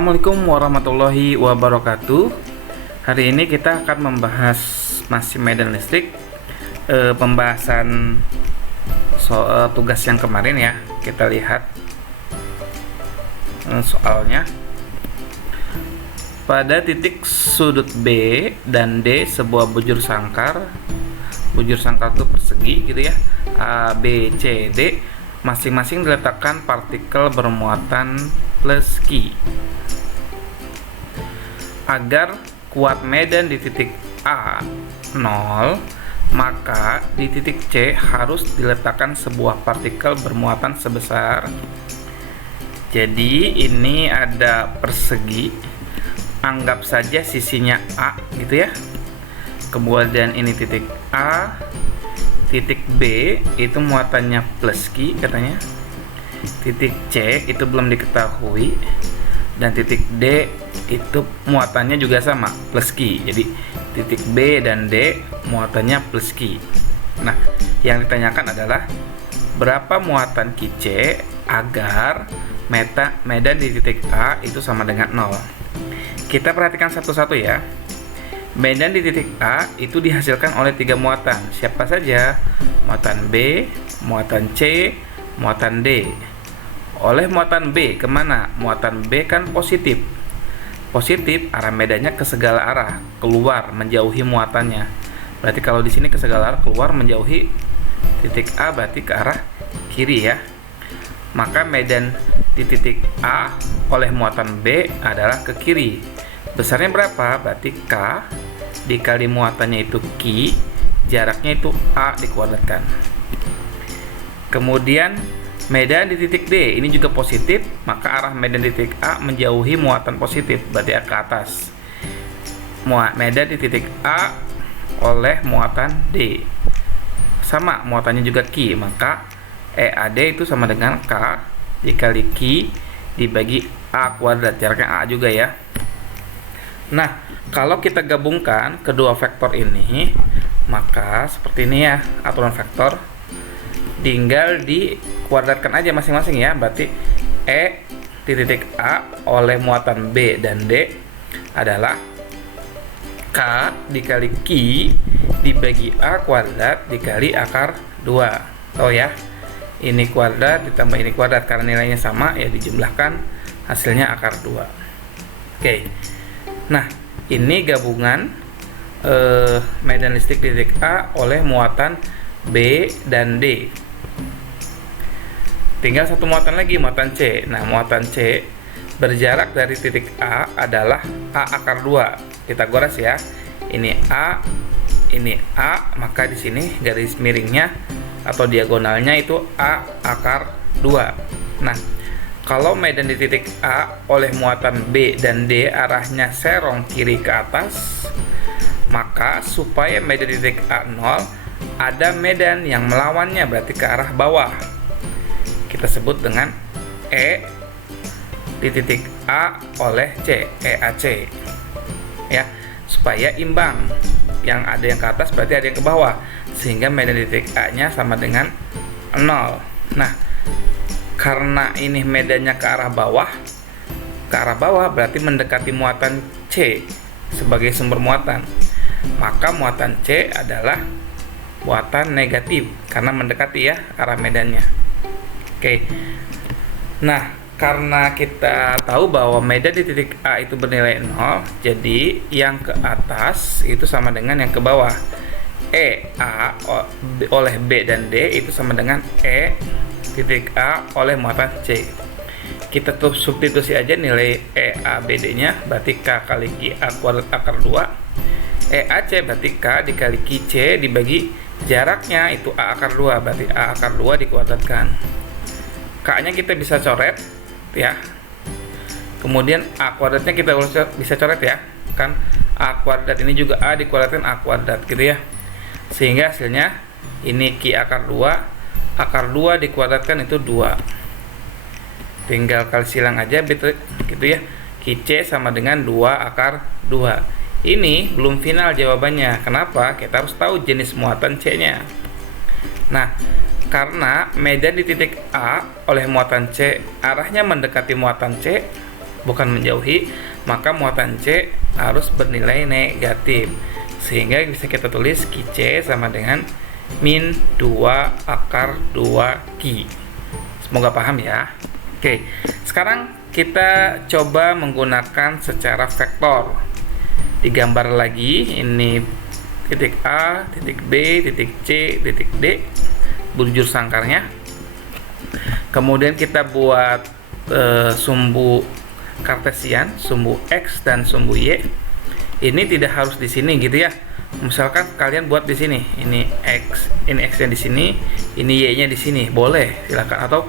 Assalamualaikum warahmatullahi wabarakatuh. Hari ini kita akan membahas masih medan listrik, pembahasan soal tugas yang kemarin ya. Kita lihat soalnya. Pada titik sudut B dan D sebuah bujur sangkar itu persegi gitu ya, A, B, C, D, masing-masing diletakkan partikel bermuatan plus Q. Agar kuat medan di titik A 0, maka di titik C harus diletakkan sebuah partikel bermuatan sebesar. Jadi ini ada persegi, anggap saja sisinya A gitu ya. Kemudian ini titik A, titik B itu muatannya plus Q katanya. Titik C itu belum diketahui, dan titik D itu muatannya juga sama, plus Q. Jadi titik B dan D muatannya plus Q. Nah, yang ditanyakan adalah berapa muatan QC agar medan di titik A itu sama dengan 0. Kita perhatikan satu-satu ya. Medan di titik A itu dihasilkan oleh 3 muatan. Siapa saja? Muatan B, muatan C, muatan D. Oleh muatan B kemana? Muatan B kan positif. Positif arah medannya ke segala arah, keluar menjauhi muatannya. Berarti kalau di sini ke segala arah keluar menjauhi titik A, berarti ke arah kiri ya. Maka medan di titik A oleh muatan B adalah ke kiri. Besarnya berapa? Berarti K dikali muatannya itu Q, jaraknya itu A dikuadratkan. Kemudian medan di titik D ini juga positif, maka arah medan di titik A menjauhi muatan positif, berarti ke atas. Medan di titik A oleh muatan D sama, muatannya juga Q, maka EAD itu sama dengan K dikali Q dibagi A kuadrat, jaraknya A juga ya. Nah, kalau kita gabungkan kedua vektor ini, maka seperti ini ya aturan vektor. Tinggal dikuadratkan aja masing-masing ya. Berarti E di titik A oleh muatan B dan D adalah K dikali Q dibagi A kuadrat dikali akar 2. Oh ya, ini kuadrat ditambah ini kuadrat, karena nilainya sama ya dijumlahkan, hasilnya akar 2. Oke. Nah, ini gabungan medan listrik di titik A oleh muatan B dan D. Tinggal satu muatan lagi, muatan C. Nah, muatan C berjarak dari titik A adalah A akar 2. Kita gores ya. Ini A, maka di sini garis miringnya atau diagonalnya itu A akar 2. Nah, kalau medan di titik A oleh muatan B dan D arahnya serong kiri ke atas, maka supaya medan di titik A 0, ada medan yang melawannya, berarti ke arah bawah. Kita sebut dengan E di titik A oleh C, EAC ya, supaya imbang. Yang ada yang ke atas berarti ada yang ke bawah, sehingga medan di titik A nya sama dengan 0. Nah, karena ini medannya ke arah bawah berarti mendekati muatan C sebagai sumber muatan, maka muatan C adalah muatan negatif karena mendekati ya arah medannya. Oke. Nah, karena kita tahu bahwa medan di titik A itu bernilai 0, jadi yang ke atas itu sama dengan yang ke bawah. EA oleh B dan D itu sama dengan E titik A oleh muatan C. Kita substitusi aja nilai EABD nya, berarti K kali Q A kuadrat akar 2. EAC berarti K dikali QC dibagi jaraknya itu A akar 2, berarti A akar 2 dikuadratkan. K nya kita bisa coret ya. Kemudian A kuadratnya kita bisa coret ya. Kan A kuadrat ini juga A dikuadratkan A kuadrat gitu ya. Sehingga hasilnya ini Q akar 2, akar 2 dikuadratkan itu 2. Tinggal kali silang aja gitu ya. QC sama dengan 2 akar 2. Ini belum final jawabannya. Kenapa? Kita harus tahu jenis muatan C-nya. Nah, karena medan di titik A oleh muatan C arahnya mendekati muatan C, bukan menjauhi, maka muatan C harus bernilai negatif. Sehingga bisa kita tulis Ki C sama dengan min 2 akar 2 Ki. Semoga paham ya. Oke, sekarang kita coba menggunakan secara vektor. Digambar lagi, ini titik A, titik B, titik C, titik D, bujur sangkarnya. Kemudian kita buat sumbu kartesian, sumbu X dan sumbu Y. Ini tidak harus di sini gitu ya. Misalkan kalian buat di sini, ini X-nya di sini, ini Y-nya di sini, boleh, silakan. Atau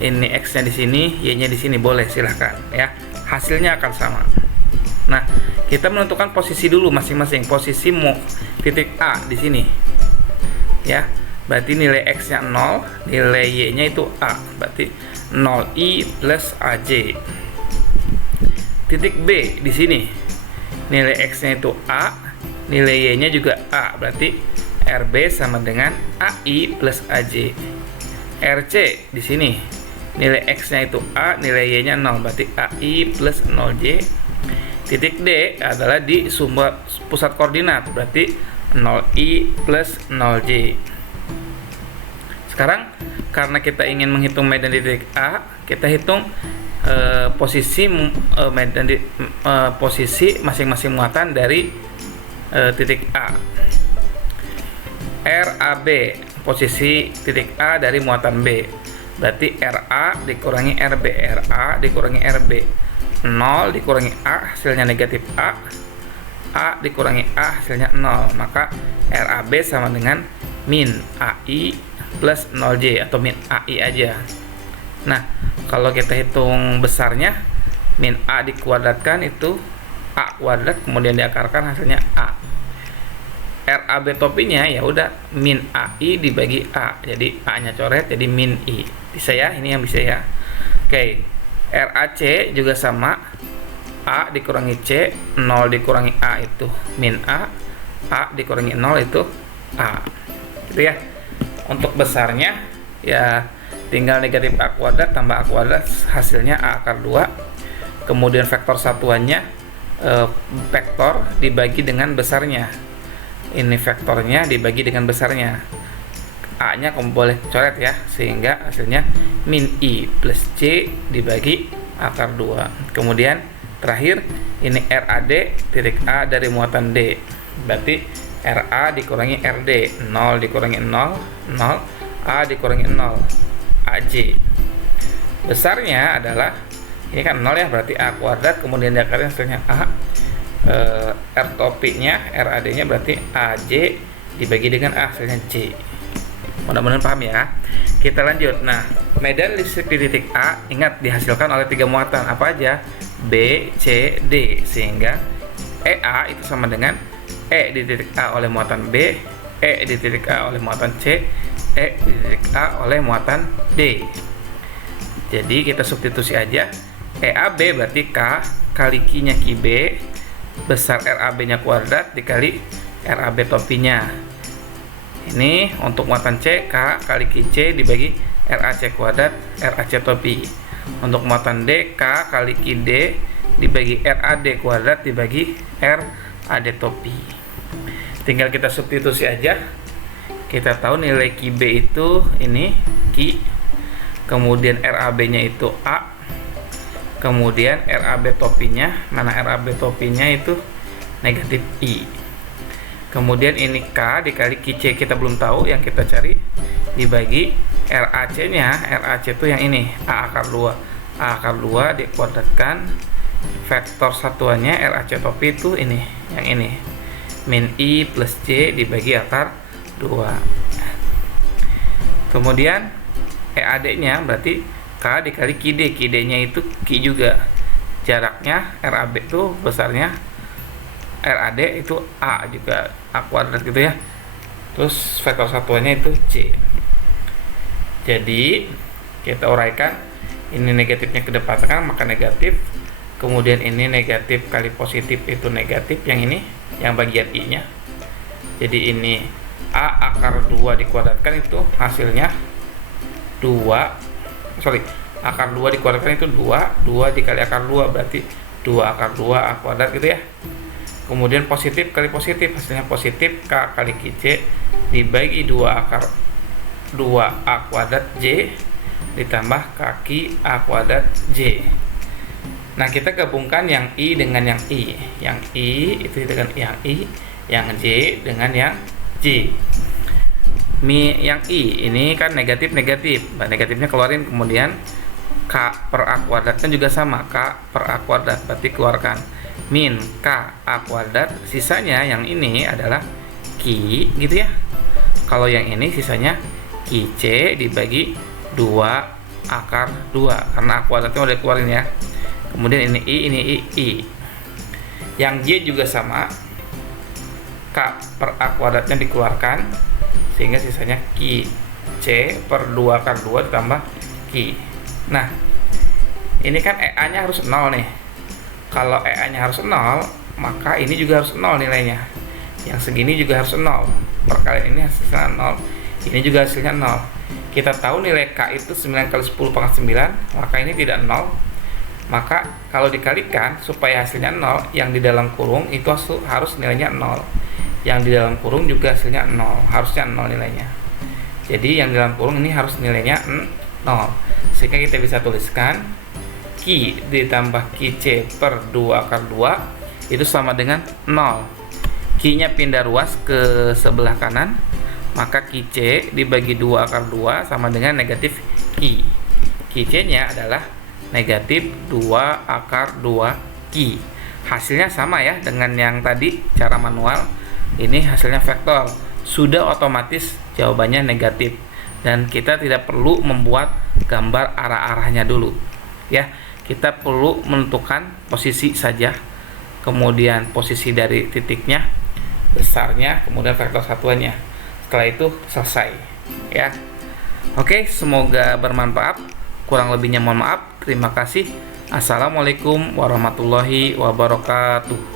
ini X-nya di sini, Y-nya di sini, boleh, silakan ya. Hasilnya akan sama. Nah, kita menentukan posisi dulu masing-masing. Posisi titik A di sini. Ya. Berarti nilai X-nya 0, nilai Y-nya itu A. Berarti 0I plus AJ. Titik B di sini. Nilai X-nya itu A, nilai Y-nya juga A. Berarti RB sama dengan AI plus AJ. RC di sini. Nilai X-nya itu A, nilai Y-nya 0. Berarti AI plus 0J. Titik D adalah di sumber pusat koordinat, berarti 0I plus 0J. Sekarang karena kita ingin menghitung medan di titik A, kita hitung posisi medan di posisi masing-masing muatan dari titik A. RAB posisi titik A dari muatan B, berarti RA dikurangi RB, RA dikurangi RB. 0 dikurangi A hasilnya negatif A, A dikurangi A hasilnya 0, maka RAB sama dengan min AI plus 0J atau min AI aja. Nah, kalau kita hitung besarnya, min A dikuadratkan itu A kuadrat, kemudian diakarkan hasilnya A. RAB topinya ya udah min AI dibagi A, jadi A nya coret jadi min I. Bisa ya, ini yang bisa ya. Oke. RAC juga sama, A dikurangi C, 0 dikurangi A itu min A dikurangi 0 itu A. Gitu ya. Untuk besarnya ya tinggal negatif A kuadrat tambah A kuadrat, hasilnya A akar 2. Kemudian vektor satuannya vektor dibagi dengan besarnya. Ini vektornya dibagi dengan besarnya. A-nya kamu boleh coret ya, sehingga hasilnya min I plus C dibagi akar 2. Kemudian terakhir ini RAD titik A dari muatan D, berarti RA dikurangi RD, 0 dikurangi 0, 0, A dikurangi 0, AJ. Besarnya adalah ini kan 0 ya, berarti A kuadrat, kemudian diakarkan hasilnya A. R topinya, RAD nya berarti AJ dibagi dengan A hasilnya J. Mudah-mudahan paham ya. Kita lanjut. Nah, medan listrik di titik A ingat dihasilkan oleh 3 muatan apa aja? B, C, D. Sehingga EA itu sama dengan E di titik A oleh muatan B, E di titik A oleh muatan C, E di titik A oleh muatan D. Jadi kita substitusi aja. EAB berarti K kali Q-nya QB besar RAB-nya kuadrat dikali RAB topinya. Ini untuk muatan C, K kali QC dibagi RAC kuadrat, RAC topi. Untuk muatan D, K kali QD dibagi RAD kuadrat dibagi RAD topi. Tinggal kita substitusi aja. Kita tahu nilai QB itu ini Q, kemudian RAB-nya itu A, kemudian RAB topinya, mana RAB topinya itu negatif I. Kemudian ini K dikali QC kita belum tahu, yang kita cari dibagi RAC nya, RAC itu yang ini A akar 2, A akar 2 dikuadratkan vektor satuannya RAC topi itu ini, yang ini min I plus C dibagi akar 2. Kemudian EAD nya berarti K dikali QD, QD nya itu Q juga, jaraknya RAB itu besarnya RAD itu A juga, A kuadrat gitu ya. Terus vektor satuannya itu C. Jadi kita uraikan, ini negatifnya kedapatan maka negatif, kemudian ini negatif kali positif itu negatif, yang ini yang bagian I nya. Jadi ini A akar 2 dikuadratkan itu hasilnya akar 2 dikeluarkan itu 2 dikali akar 2 berarti 2 akar 2 A kuadrat gitu ya. Kemudian positif kali positif, hasilnya positif, K kali QC dibagi 2 akar 2 A kuadrat J ditambah kaki A kuadrat J. Nah, kita gabungkan yang I dengan yang I. Yang I itu dengan yang I, yang J dengan yang J. Yang I ini kan negatif-negatif. Negatifnya keluarin, kemudian K per A kuadratnya juga sama, K per A kuadrat, berarti keluarkan min K A kuadrat, sisanya yang ini adalah Ki gitu ya. Kalau yang ini sisanya Ki C dibagi 2 akar 2 karena A kuadratnya udah keluarin ya. Kemudian ini I. Yang J juga sama, K per A kuadratnya dikeluarkan sehingga sisanya Ki C per 2 akar 2 ditambah Ki. Nah, ini kan EA nya harus 0 nih. Kalau EA nya harus 0, maka ini juga harus 0 nilainya. Yang segini juga harus 0. Perkalian ini hasilnya 0, ini juga hasilnya 0. Kita tahu nilai K itu 9 kali 10 pangkat 9, maka ini tidak 0. Maka kalau dikalikan supaya hasilnya 0, yang di dalam kurung itu harus nilainya 0. Yang di dalam kurung juga hasilnya 0, harusnya 0 nilainya. Jadi yang di dalam kurung ini harus nilainya 0. Sehingga kita bisa tuliskan Ki ditambah QC per 2 akar 2 itu sama dengan 0. Ki-nya pindah ruas ke sebelah kanan, maka QC dibagi 2 akar 2 sama dengan negatif Ki. QC-nya adalah negatif 2 akar 2 Ki. Hasilnya sama ya dengan yang tadi cara manual. Ini hasilnya vektor. Sudah otomatis jawabannya negatif. Dan kita tidak perlu membuat gambar arah-arahnya dulu. Ya, kita perlu menentukan posisi saja. Kemudian posisi dari titiknya, besarnya, kemudian vektor satuannya. Setelah itu selesai. Ya. Oke, semoga bermanfaat. Kurang lebihnya mohon maaf. Terima kasih. Assalamualaikum warahmatullahi wabarakatuh.